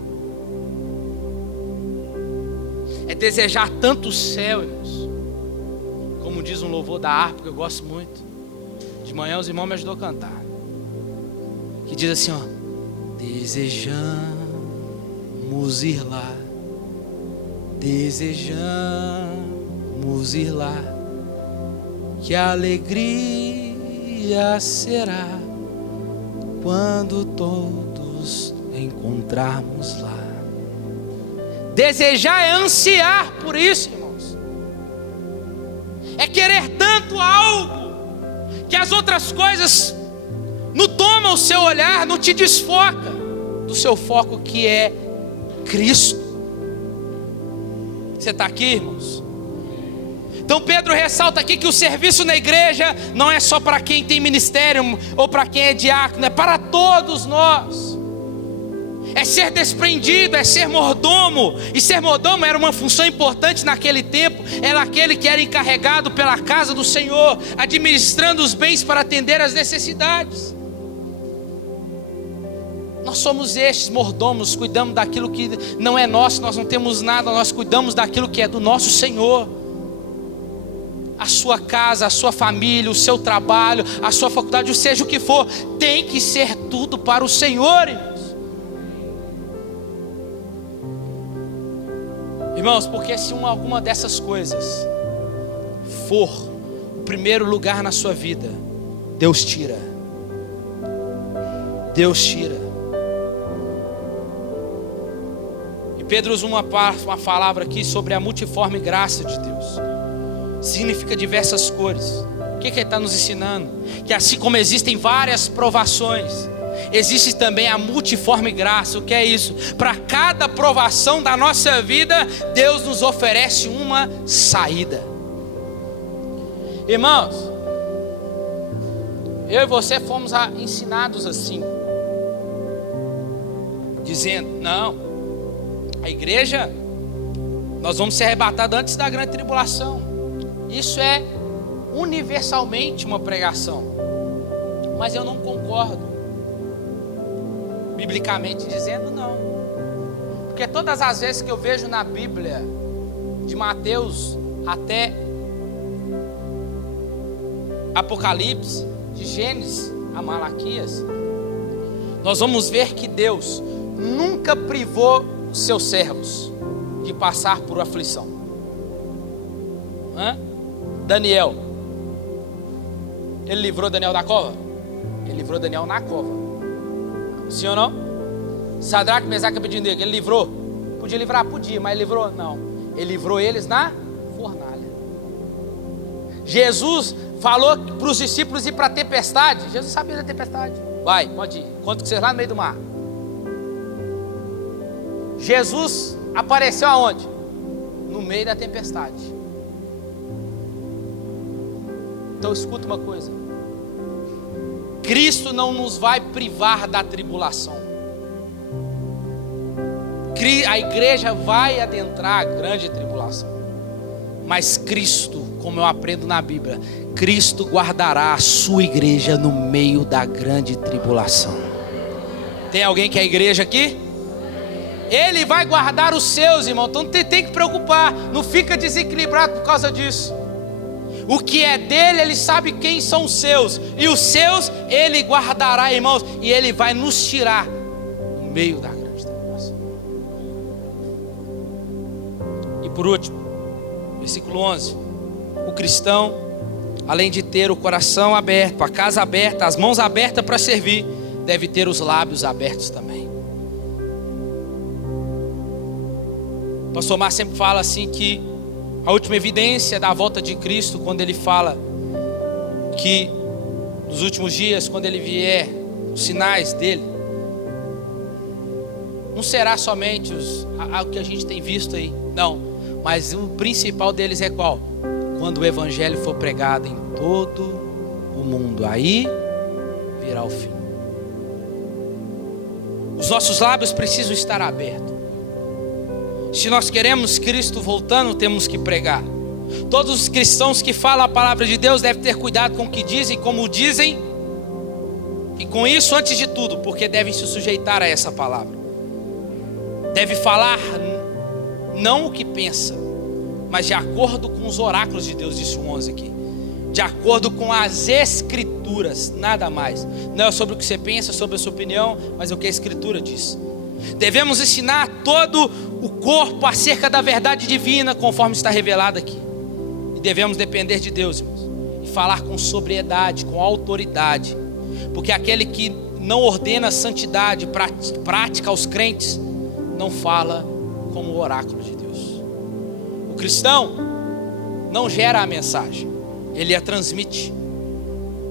É desejar tanto o céu, irmãos. Como diz um louvor da harpa que eu gosto muito. De manhã os irmãos me ajudou a cantar. Que diz assim, ó: desejamos ir lá, desejamos ir lá, que a alegria será quando todos encontrarmos lá. Desejar é ansiar por isso, irmãos. É querer tanto algo que as outras coisas não tomam o seu olhar, não te desfoca do seu foco, que é Cristo. Você está aqui, irmãos? Então Pedro ressalta aqui que o serviço na igreja não é só para quem tem ministério ou para quem é diácono, é para todos nós. É ser desprendido, é ser mordomo. E ser mordomo era uma função importante naquele tempo. Era aquele que era encarregado pela casa do Senhor, administrando os bens para atender às necessidades. Nós somos estes mordomos, cuidamos daquilo que não é nosso, nós não temos nada, nós cuidamos daquilo que é do nosso Senhor. A sua casa, a sua família, o seu trabalho, a sua faculdade, seja o que for, tem que ser tudo para o Senhor, irmãos. Irmãos, porque se alguma dessas coisas for o primeiro lugar na sua vida, Deus tira. Deus tira. E Pedro usa uma palavra aqui sobre a multiforme graça de Deus. Significa diversas cores. O que ele está nos ensinando? Que assim como existem várias provações, existe também a multiforme graça. O que é isso? Para cada provação da nossa vida, Deus nos oferece uma saída. Irmãos, eu e você fomos ensinados assim, dizendo: não, a igreja, nós vamos ser arrebatados antes da grande tribulação. Isso é universalmente uma pregação, mas eu não concordo. Biblicamente dizendo, não. Porque todas as vezes que eu vejo na Bíblia, de Mateus até Apocalipse, de Gênesis a Malaquias, nós vamos ver que Deus nunca privou os seus servos de passar por aflição. Daniel, ele livrou Daniel da cova? Ele livrou Daniel na cova. Sim ou não? Sadraque, Mesaque e Abednego, ele livrou? Podia livrar? Podia, mas ele livrou? Não. Ele livrou eles na fornalha. Jesus falou para os discípulos ir para a tempestade. Jesus sabia da tempestade. Vai, pode ir. Enquanto que vocês lá no meio do mar. Jesus apareceu aonde? No meio da tempestade. Então escuta uma coisa: Cristo não nos vai privar da tribulação. A igreja vai adentrar a grande tribulação, mas Cristo, como eu aprendo na Bíblia, Cristo guardará a sua igreja no meio da grande tribulação. Tem alguém que é igreja aqui? Ele vai guardar os seus, irmão. Então tem que preocupar, não fica desequilibrado por causa disso. O que é dele, ele sabe quem são os seus, e os seus ele guardará, irmãos, e ele vai nos tirar no meio da grande tribulação. E por último, versículo 11: o cristão, além de ter o coração aberto, a casa aberta, as mãos abertas para servir, deve ter os lábios abertos também. Pastor Mar sempre fala assim que a última evidência da volta de Cristo, quando ele fala que nos últimos dias, quando ele vier, os sinais dele, não será somente o que a gente tem visto aí, não, mas o principal deles é qual? Quando o evangelho for pregado em todo o mundo, aí virá o fim. Os nossos lábios precisam estar abertos. Se nós queremos Cristo voltando, temos que pregar. Todos os cristãos que falam a palavra de Deus devem ter cuidado com o que dizem, como dizem, e com isso antes de tudo, porque devem se sujeitar a essa palavra. Deve falar não o que pensa, mas de acordo com os oráculos de Deus, disse o 11 aqui. De acordo com as escrituras, nada mais. Não é sobre o que você pensa, sobre a sua opinião, mas o que a escritura diz. Devemos ensinar todo o corpo acerca da verdade divina, conforme está revelado aqui. E devemos depender de Deus, irmãos, e falar com sobriedade, com autoridade, porque aquele que não ordena santidade, prática aos crentes, não fala como o oráculo de Deus. O cristão não gera a mensagem, ele a transmite.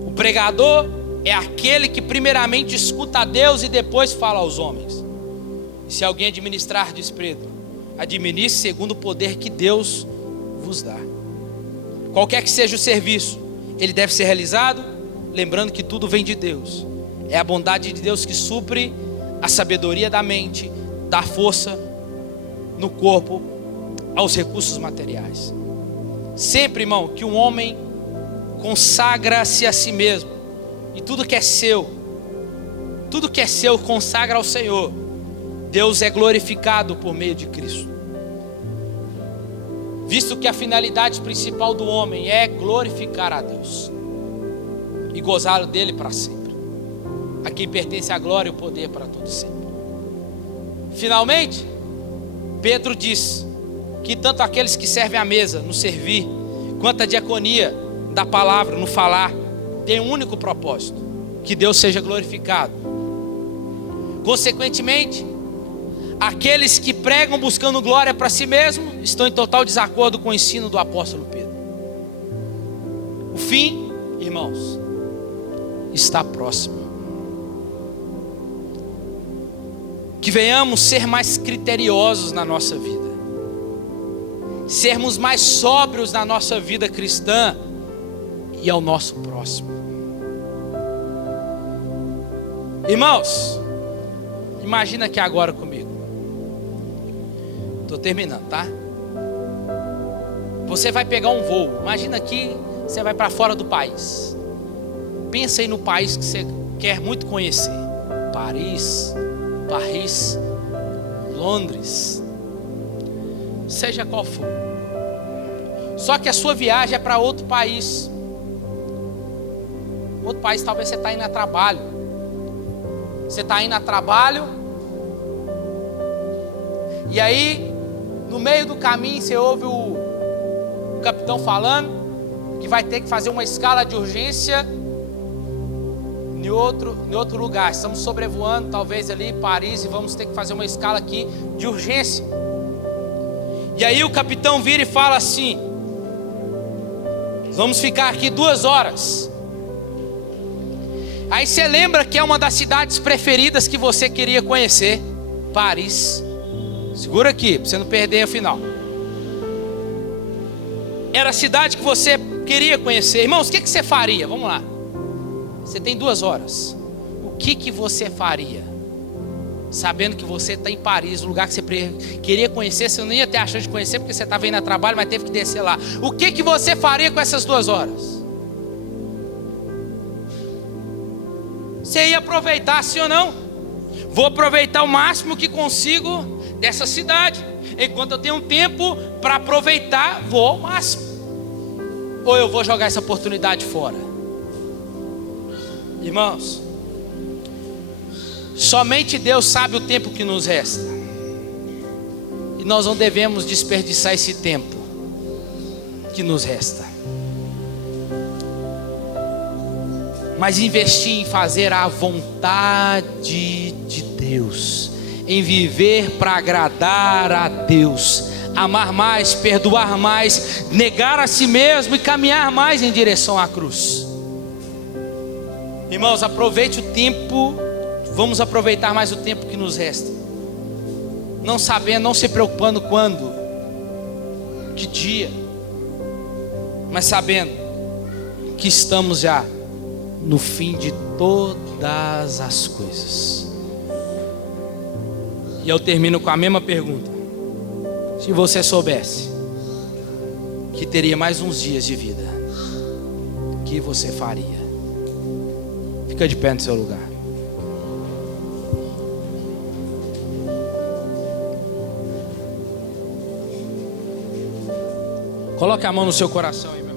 O pregador é aquele que primeiramente escuta a Deus e depois fala aos homens. E se alguém administrar desprezo, administre segundo o poder que Deus vos dá. Qualquer que seja o serviço, ele deve ser realizado, lembrando que tudo vem de Deus. É a bondade de Deus que supre a sabedoria da mente, dá força no corpo aos recursos materiais. Sempre, irmão, que um homem consagra-se a si mesmo, e tudo que é seu consagra ao Senhor, Deus é glorificado por meio de Cristo. Visto que a finalidade principal do homem é glorificar a Deus e gozá-lo dele para sempre, a quem pertence a glória e o poder para todo sempre. Finalmente, Pedro diz que tanto aqueles que servem à mesa, no servir, quanto a diaconia da palavra, no falar, tem um único propósito: que Deus seja glorificado. Consequentemente, aqueles que pregam buscando glória para si mesmo estão em total desacordo com o ensino do apóstolo Pedro. O fim, irmãos, está próximo. Que venhamos ser mais criteriosos na nossa vida, sermos mais sóbrios na nossa vida cristã e ao nosso próximo. Irmãos, imagina aqui agora comigo. Estou terminando, tá? Você vai pegar um voo. Imagina que você vai para fora do país. Pensa aí no país que você quer muito conhecer. Paris, Londres, seja qual for. Só que a sua viagem é para outro país. Outro país, talvez você está indo a trabalho. Você está indo a trabalho, e aí no meio do caminho você ouve o capitão falando que vai ter que fazer uma escala de urgência em outro lugar. Estamos sobrevoando talvez ali Paris e vamos ter que fazer uma escala aqui de urgência. E aí o capitão vira e fala assim: vamos ficar aqui 2 horas. Aí você lembra que é uma das cidades preferidas que você queria conhecer, Paris. Segura aqui, para você não perder o final. Era a cidade que você queria conhecer. Irmãos, o que você faria? Vamos lá. Você tem 2 horas. O que você faria? Sabendo que você está em Paris, o lugar que você queria conhecer, você não ia ter a chance de conhecer porque você estava indo a trabalho, mas teve que descer lá. O que você faria com essas 2 horas? Você ia aproveitar, sim ou não? Vou aproveitar o máximo que consigo dessa cidade. Enquanto eu tenho um tempo para aproveitar, vou ao máximo. Ou eu vou jogar essa oportunidade fora? Irmãos, somente Deus sabe o tempo que nos resta. E nós não devemos desperdiçar esse tempo que nos resta, mas investir em fazer a vontade de Deus, em viver para agradar a Deus, amar mais, perdoar mais, negar a si mesmo e caminhar mais em direção à cruz. Irmãos, aproveite o tempo, vamos aproveitar mais o tempo que nos resta. Não sabendo, não se preocupando quando, que dia, mas sabendo que estamos já no fim de todas as coisas. E eu termino com a mesma pergunta: se você soubesse que teria mais uns dias de vida, o que você faria? Fica de pé no seu lugar. Coloque a mão no seu coração aí, meu.